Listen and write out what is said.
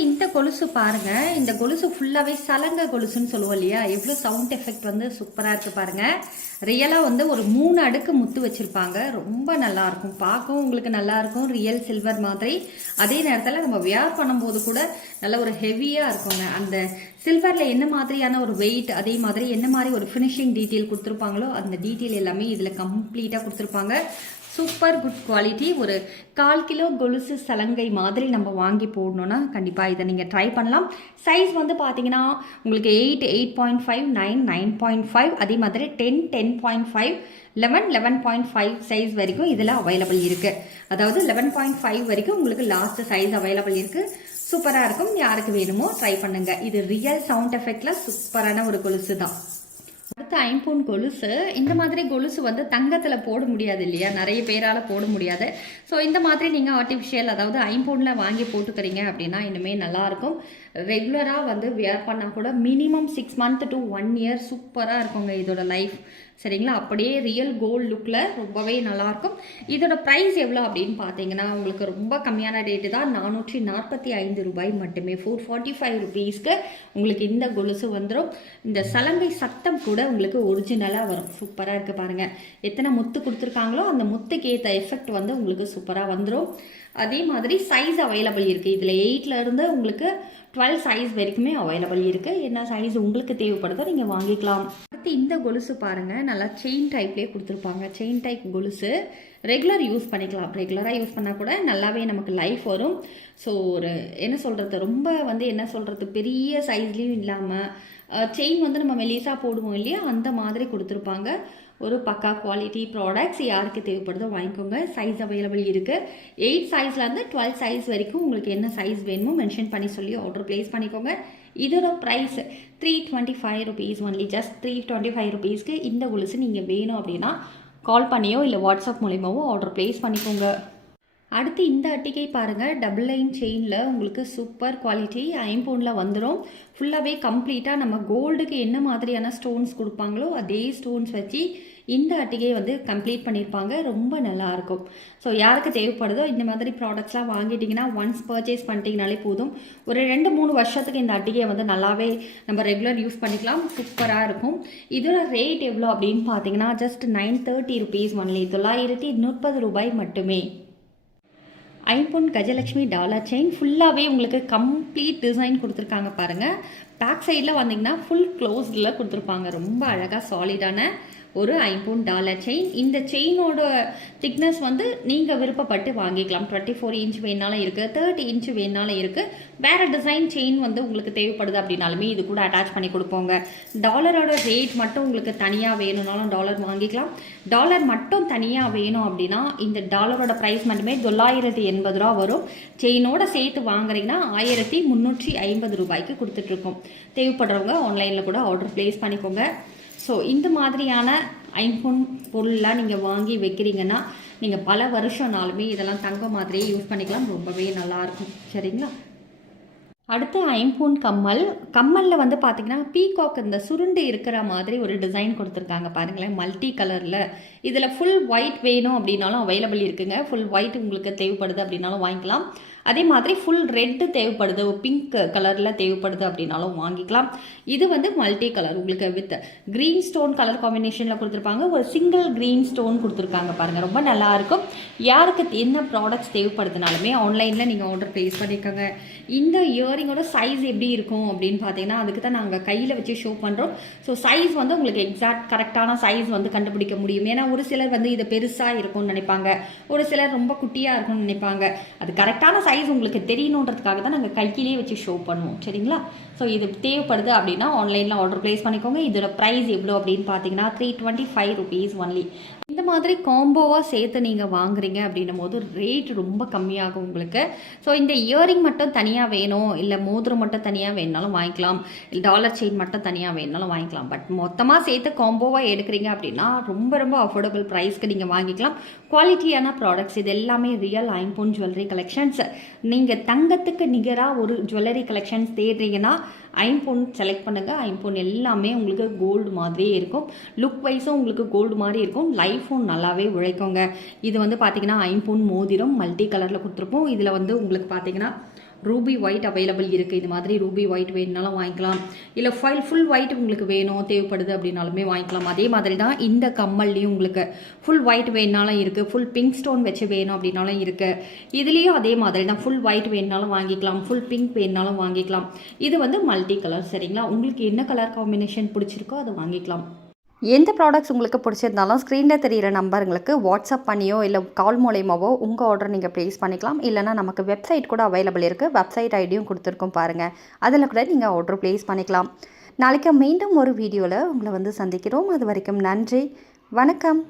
இந்த கொலுசு பாருங்க. இந்த கொலுசு ஃபுல்லாவே சலங்க கொலுசுன்னு சொல்லுவோம் இல்லையா? எவ்வளவு சவுண்ட் எஃபெக்ட் வந்து சூப்பரா இருக்கு பாருங்க. ரியலா வந்து ஒரு 3 அடுக்கு முத்து வச்சிருப்பாங்க. ரொம்ப நல்லா இருக்கும். பார்க்கவும் உங்களுக்கு நல்லா இருக்கும். ரியல் சில்வர் மாதிரி. அதே நேரத்துல நம்ம வியர் பண்ணும்போது கூட நல்ல ஒரு ஹெவியா இருக்குங்க. அந்த சில்வர்ல என்ன மாதிரியான ஒரு வெயிட், அதே மாதிரி என்ன மாதிரி ஒரு ஃபினிஷிங் டீட்டெயில் கொடுத்துருப்பாங்களோ அந்த டீட்டெயில் எல்லாமே இதுல கம்ப்ளீட்டா கொடுத்துருப்பாங்க. Super good quality. ஒரு 1/4 கிலோ கொலுசு சலங்கை மாதிரி நம்ம வாங்கி போடணும்னா கண்டிப்பாக இதை நீங்கள் ட்ரை பண்ணலாம். சைஸ் வந்து பார்த்தீங்கன்னா உங்களுக்கு 8, 8.5, 9, 9.5, அதே மாதிரி 10, 10.5, 11, 11.5 சைஸ் வரைக்கும் இதில் அவைலபிள் இருக்குது. அதாவது 11.5 வரைக்கும் உங்களுக்கு லாஸ்ட் சைஸ் அவைலபிள் இருக்குது. சூப்பராக இருக்கும். யாருக்கு வேணுமோ ட்ரை பண்ணுங்க. இது ரியல் சவுண்ட் எஃபெக்ட்ல சூப்பரான ஒரு கொலுசு தான். அடுத்து ஐம்பொன் கொலுசு. இந்த மாதிரி கொலுசு வந்து தங்கத்துல போட முடியாது இல்லையா? நிறைய பேரால போட முடியாது. ஸோ இந்த மாதிரி நீங்க ஆர்டிஃபிஷியல், அதாவது ஐம்பொன்ல வாங்கி போட்டுக்கிறீங்க அப்படின்னா இன்னுமே நல்லா இருக்கும். ரெகுலரா வந்து வியர் பண்ணா கூட மினிமம் 6 months to 1 year சூப்பரா இருக்குங்க இதோட லைஃப். சரிங்களா? அப்படியே ரியல் கோல்டு லுக்ல ரொம்பவே நல்லா இருக்கும். இதோட பிரைஸ் எவ்வளோ அப்படின்னு பார்த்தீங்கன்னா உங்களுக்கு ரொம்ப கம்மியான ரேட்டு தான். 445 ரூபாய் மட்டுமே. 445 ருபீஸ்க்கு உங்களுக்கு இந்த கொலுசு வந்துடும். இந்த சலங்கை சத்தம் கூட உங்களுக்கு ஒரிஜினலாக வரும். சூப்பராக இருக்குது பாருங்கள். எத்தனை முத்து கொடுத்துருக்காங்களோ அந்த முத்துக்கு ஏற்ற எஃபெக்ட் வந்து உங்களுக்கு சூப்பராக வந்துடும். அதே மாதிரி சைஸ் அவைலபிள் இருக்குது. இதில் 8ல இருந்து உங்களுக்கு 12 சைஸ் வரைக்குமே அவைலபிள் இருக்குது. என்ன சைஸ் உங்களுக்கு தேவைப்படுதோ நீங்கள் வாங்கிக்கலாம். அடுத்து இந்த கொலுசு பாருங்கள். நல்லா செயின் டைப்லேயே கொடுத்துருப்பாங்க. செயின் டைப் கொலுசு ரெகுலர் யூஸ் பண்ணிக்கலாம். ரெகுலராக யூஸ் பண்ணால் கூட நல்லாவே நமக்கு லைஃப் வரும். ஸோ ஒரு என்ன சொல்கிறது, ரொம்ப வந்து என்ன சொல்கிறது, பெரிய சைஸ்லேயும் இல்லாமல் செயின் வந்து நம்ம மெலிசாக போடுவோம் இல்லையா, அந்த மாதிரி கொடுத்துருப்பாங்க. ஒரு பக்கா குவாலிட்டி ப்ராடக்ட்ஸ். யாருக்கு தேவைப்படுதோ வாங்கிக்கோங்க. சைஸ் அவைலபிள் இருக்குது. 8 சைஸ்லேருந்து 12 சைஸ் வரைக்கும் உங்களுக்கு என்ன சைஸ் வேணுமோ மென்ஷன் பண்ணி சொல்லி ஆர்டர் ப்ளேஸ் பண்ணிக்கோங்க. இதோட ப்ரைஸ் 325 ருபீஸ் ஒன்லி. ஜஸ்ட் 325 ருபீஸ்க்கு இந்த கொலுசு நீங்கள் வேணும் அப்படின்னா கால் பண்ணியோ இல்லை வாட்ஸ்அப் மூலியமாவோ ஆர்டர் ப்ளேஸ் பண்ணிக்கோங்க. அடுத்து இந்த அட்டிகை பாருங்கள். டபுள் லைன் செயினில் உங்களுக்கு சூப்பர் குவாலிட்டி ஐம்பொன்ல வந்துடும். ஃபுல்லாகவே கம்ப்ளீட்டாக நம்ம கோல்டுக்கு என்ன மாதிரியான ஸ்டோன்ஸ் கொடுப்பாங்களோ அதே ஸ்டோன்ஸ் வச்சு இந்த அட்டிகை வந்து கம்ப்ளீட் பண்ணியிருப்பாங்க. ரொம்ப நல்லாயிருக்கும். ஸோ யாருக்கு தேவைப்படுதோ இந்த மாதிரி ப்ராடக்ட்ஸ்லாம் வாங்கிட்டிங்கன்னா ஒன்ஸ் பர்ச்சேஸ் பண்ணிட்டீங்கனாலே போதும். ஒரு 2-3 வருஷத்துக்கு இந்த அட்டிகையை வந்து நல்லாவே நம்ம ரெகுலர் யூஸ் பண்ணிக்கலாம். சூப்பராக இருக்கும். இதோட ரேட் எவ்வளோ அப்படின்னு பார்த்தீங்கன்னா ஜஸ்ட் 930 ருபீஸ் ஒன்லி. 930 ரூபாய் மட்டுமே. ஐம்பொன் கஜலட்சுமி டாலர் செயின் ஃபுல்லாகவே உங்களுக்கு கம்ப்ளீட் டிசைன் கொடுத்துருக்காங்க பாருங்கள். பேக் சைடில் வந்தீங்கன்னா ஃபுல் க்ளோஸ்டில் கொடுத்துருப்பாங்க. ரொம்ப அழகாக சாலிடான ஒரு ஐம்பொன் டாலர் செயின். இந்த செயினோட திக்னஸ் வந்து நீங்கள் விருப்பப்பட்டு வாங்கிக்கலாம். 24 இன்ச் வேணாலும் இருக்குது, 30 இன்ச் வேணாலும் இருக்குது. வேறு டிசைன் செயின் வந்து உங்களுக்கு தேவைப்படுது அப்படின்னாலுமே இது கூட அட்டாச் பண்ணி கொடுப்போங்க. டாலரோட ரேட் மட்டும் உங்களுக்கு தனியாக வேணும்னாலும் டாலர் வாங்கிக்கலாம். டாலர் மட்டும் தனியாக வேணும் அப்படின்னா இந்த டாலரோட ப்ரைஸ் மட்டுமே 980 ரூபா வரும். செயினோட சேர்த்து வாங்குறீங்கன்னா 1350 ரூபாய்க்கு கொடுத்துட்ருக்கோம். தேவைப்படுறவங்க ஆன்லைனில் கூட ஆர்டர் ப்ளேஸ் பண்ணிக்கோங்க. ஸோ இந்த மாதிரியான ஐம்பொன் பொருள்லாம் நீங்கள் வாங்கி வைக்கிறீங்கன்னா நீங்கள் பல வருஷம்னாலுமே இதெல்லாம் தங்க மாதிரியே யூஸ் பண்ணிக்கலாம். ரொம்பவே நல்லாயிருக்கும். சரிங்களா? அடுத்து ஐம்பொன் கம்மல். கம்மலில் வந்து பார்த்தீங்கன்னா பீகாக் இந்த சுருண்டு இருக்கிற மாதிரி ஒரு டிசைன் கொடுத்துருக்காங்க பாருங்களேன். மல்டி கலரில். இதில் ஃபுல் ஒயிட் வேணும் அப்படின்னாலும் அவைலபிள் இருக்குங்க. ஃபுல் ஒயிட் உங்களுக்கு தேவைப்படுது அப்படின்னாலும் வாங்கிக்கலாம். அதே மாதிரி ஃபுல் ரெட்டு தேவைப்படுது, பிங்க் கலரில் தேவைப்படுது அப்படின்னாலும் வாங்கிக்கலாம். இது வந்து மல்டி கலர் உங்களுக்கு வித் க்ரீன் ஸ்டோன் கலர் காம்பினேஷனில் கொடுத்துருப்பாங்க. ஒரு சிங்கிள் க்ரீன் ஸ்டோன் கொடுத்துருக்காங்க பாருங்கள். ரொம்ப நல்லாயிருக்கும். யாருக்கு என்ன ப்ராடக்ட்ஸ் தேவைப்படுதுனாலுமே ஆன்லைனில் நீங்கள் ஆர்டர் ப்ளேஸ் பண்ணிக்கோங்க. இந்த இயரிங்கோட சைஸ் எப்படி இருக்கும் அப்படின்னு பார்த்தீங்கன்னா அதுக்கு தான் நாங்கள் கையில் வச்சு ஷோ பண்ணுறோம். ஸோ சைஸ் வந்து உங்களுக்கு எக்ஸாக்ட் கரெக்டான சைஸ் வந்து கண்டுபிடிக்க முடியும். ஏன்னா ஒரு சிலர் வந்து இது பெருசாக இருக்கும்னு நினைப்பாங்க, ஒரு சிலர் ரொம்ப குட்டியாக இருக்கும்னு நினைப்பாங்க. அது கரெக்டான சைஸ் உங்களுக்கு தெரியணுன்றதுக்காக தான் நாங்கள் கையிலேயே வச்சு ஷோ பண்ணுவோம். சரிங்களா? ஸோ இது தேவைப்படுது அப்படின்னா ஆன்லைனில் ஆர்டர் ப்ளேஸ் பண்ணிக்கோங்க. இதோட ப்ரைஸ் எவ்வளோ அப்படின்னு பார்த்தீங்கன்னா 325 ருபீஸ் ஒன்லி. இந்த மாதிரி காம்போவாக சேர்த்து நீங்கள் வாங்குறீங்க அப்படின்னும் போது ரேட் ரொம்ப கம்மியாகும் உங்களுக்கு. ஸோ இந்த இயரிங் மட்டும் தனியாக வேணும், இல்லை மோதிரம் மட்டும் தனியாக வேணுனாலும் வாங்கிக்கலாம், இல்லை டாலர் செயின் மட்டும் தனியாக வேணுனாலும் வாங்கிக்கலாம். பட் மொத்தமாக சேர்த்து காம்போவாக எடுக்கிறீங்க அப்படின்னா ரொம்ப ரொம்ப அஃபோர்டபுள் ப்ரைஸ்க்கு நீங்கள் வாங்கிக்கலாம். குவாலிட்டியான ப்ராடக்ட்ஸ் இது எல்லாமே ரியல் ஐம்பொன் ஜுவல்லரி கலெக்ஷன்ஸ். நீங்கள் தங்கத்துக்கு நிகராக ஒரு ஜுவல்லரி கலெக்ஷன்ஸ் தேடுறீங்கன்னா ஐம்பொன் செலக்ட் பண்ணுங்கள். ஐம்பொன் எல்லாமே உங்களுக்கு கோல்டு மாதிரியே இருக்கும். லுக் வைஸும் உங்களுக்கு கோல்டு மாதிரி இருக்கும். லைஃபும் நல்லாவே உழைக்குங்க. இது வந்து பார்த்தீங்கன்னா ஐம்பொன் மோதிரம் மல்டி கலரில் கொடுத்துருப்போம். இதில் வந்து உங்களுக்கு பார்த்தீங்கன்னா ரூபி ஒயிட் அவைலபிள் இருக்குது. இது மாதிரி ரூபி ஒயிட் வேணுனாலும் வாங்கிக்கலாம். இல்லை ஃபுல் ஒயிட் உங்களுக்கு வேணும் தேவைப்படுது அப்படின்னாலுமே வாங்கிக்கலாம். அதே மாதிரி தான் இந்த கம்மல்லையும் உங்களுக்கு ஃபுல் ஒயிட் வேணுனாலும் இருக்குது, ஃபுல் பிங்க் ஸ்டோன் வச்சு வேணும் அப்படின்னாலும் இருக்குது. இதுலேயும் அதே மாதிரி தான் ஃபுல் ஒயிட் வேணுனாலும் வாங்கிக்கலாம், ஃபுல் பிங்க் வேணுனாலும் வாங்கிக்கலாம். இது வந்து மல்டி கலர். சரிங்களா, உங்களுக்கு என்ன கலர் காம்பினேஷன் பிடிச்சிருக்கோ அதை வாங்கிக்கலாம். எந்த ப்ராடக்ட்ஸ் உங்களுக்கு பிடிச்சிருந்தாலும் ஸ்க்ரீனில் தெரிகிற நம்பருங்களுக்கு வாட்ஸ்அப் பண்ணியோ இல்லை கால் மூலயமாவோ உங்கள் ஆர்டர் நீங்கள் ப்ளேஸ் பண்ணிக்கலாம். இல்லைனா நமக்கு வெப்சைட் கூட அவைலபிள் இருக்குது. வெப்சைட் ஐடியும் கொடுத்துருக்கோம் பாருங்கள், அதில் கூட நீங்கள் ஆர்டர் ப்ளேஸ் பண்ணிக்கலாம். நாளைக்கு மீண்டும் ஒரு வீடியோவில் உங்களை வந்து சந்திக்கிறோம். அது வரைக்கும் நன்றி, வணக்கம்.